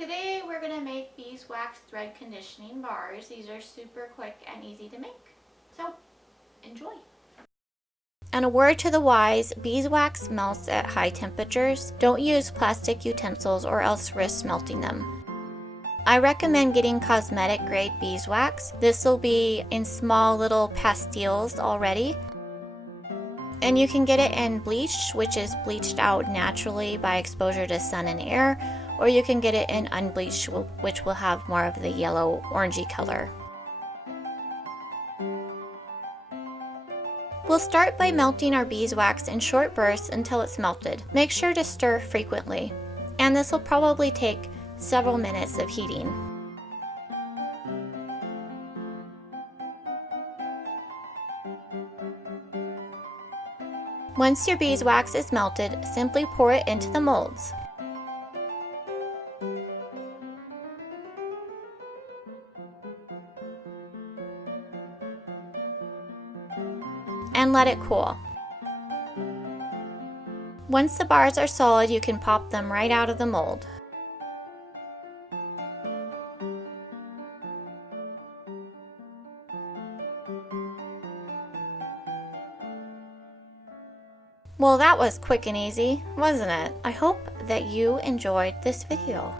Today we're going to make beeswax thread conditioning bars. These are super quick and easy to make. So, enjoy. And a word to the wise, beeswax melts at high temperatures. Don't use plastic utensils or else risk melting them. I recommend getting cosmetic grade beeswax. This will be in small little pastilles already. And you can get it in bleached, which is bleached out naturally by exposure to sun and air, or you can get it in unbleached, which will have more of the yellow orangey color. We'll start by melting our beeswax in short bursts until it's melted. Make sure to stir frequently, and this will probably take several minutes of heating. Once your beeswax is melted, simply pour it into the molds. And let it cool. Once the bars are solid, you can pop them right out of the mold. Well, that was quick and easy, wasn't it? I hope that you enjoyed this video.